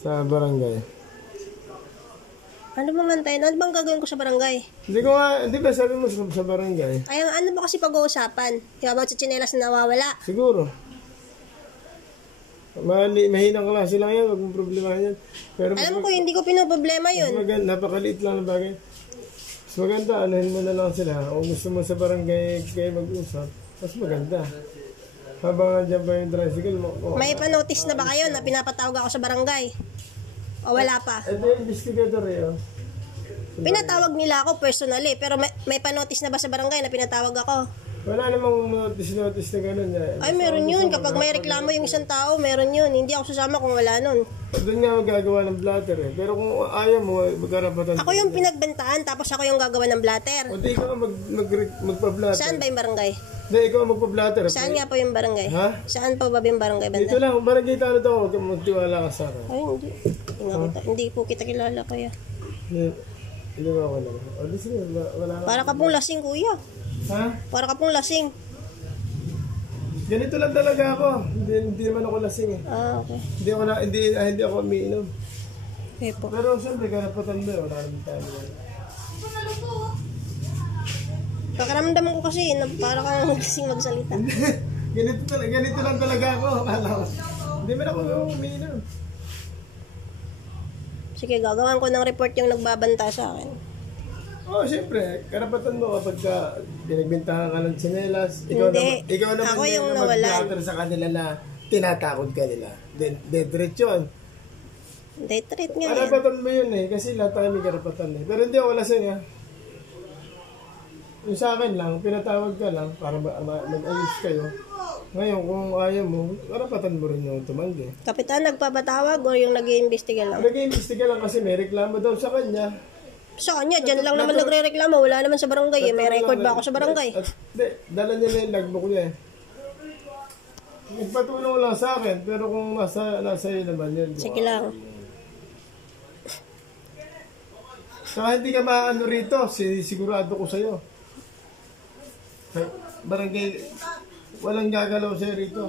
Sa barangay. Ano bang antayin? Ano bang gagawin ko sa barangay? Hindi ko nga, di ba sabi mo sa barangay? Ay, ano ba kasi pag-uusapan? Yung mga tsinelas na nawawala. Siguro. Mahinang klase lang yan, wag mong problemahin yan. Pero Alam ko, hindi ko pinoproblema yun. Napakaliit lang na bagay. Mas maganda, anuhin mo na lang sila. Kung gusto mo sa barangay kayo mag-usap, mas maganda. Habang nandiyan pa yung tricycle mo. May pa-notice na ba kayo na pinapatawag ako sa barangay? O wala pa? Ito yung investigator eh. Pinatawag nila ako personally, pero may pa-notice na ba sa barangay na pinatawag ako? Wala namang notice na gano'n. Ay, meron yun. Kapag may reklamo yung isang tao, meron yun. Hindi ako susama kung wala nun. Doon nga magagawa ng blatter eh. Pero kung ayaw mo, magkarapatan. Ako yung pinagbantaan, tapos ako yung gagawa ng blatter. O di ikaw magpa-blatter. Saan ba yung barangay? Hindi, ikaw magpa-blatter. Saan nga po yung barangay? Ha? Saan po ba yung barangay banda? Dito lang, barangay talo to. Huwag kang magtiwala ka sa akin. Ay, hindi. Hindi po kita kilala, kuya. Hindi ba ako lang? O di sige, wala ka. Para ka pong lasing, kuya. Ha? Para ka pong lasing. Ganito lang talaga ako. Hindi naman ako lasing eh. Ah, okay. Hindi ako umiinom. Okay po. Pero siyempre, karapatan mo. Wala naman tayo. Pakaramdaman ko kasi na para kang lasing magsalita. ganito lang talaga ako. Hindi man ako umiinom. Sige, gagawan ko ng report yung nagbabanta sa akin. Oo, siyempre. Karapatan mo kapag pinagbintahan ka ng tsinelas. Hindi. Ikaw naman Ako yung mag-blatter sa kanila na tinatakot ka nila. Dead threat yun. Dead threat nga yan. Karapatan mo yun eh. Kasi lahat tayo may karapatan eh. Pero hindi ako lasing ah. Yung sa akin lang, pinatawag ka lang para mag-ayos kayo. Ngayon, kung ayaw mo, karapatan mo rin yung tumanggi. Kapitan, nagpapatawag o yung nag-iimbestiga lang? Nag-iimbestiga lang kasi may reklamo daw sa kanya. Sa kanya, dyan lang naman nagre-reklamo. Wala naman sa barangay. May record ba ako sa barangay? Hindi, dala niya na yung logbook niya eh. Nagpatulong lang sa akin, pero kung nasa iyo naman yun. Sige lang. Saka hindi ka maano rito, sigurado ko sa'yo. Barangay, walang gagalaw sa'yo rito.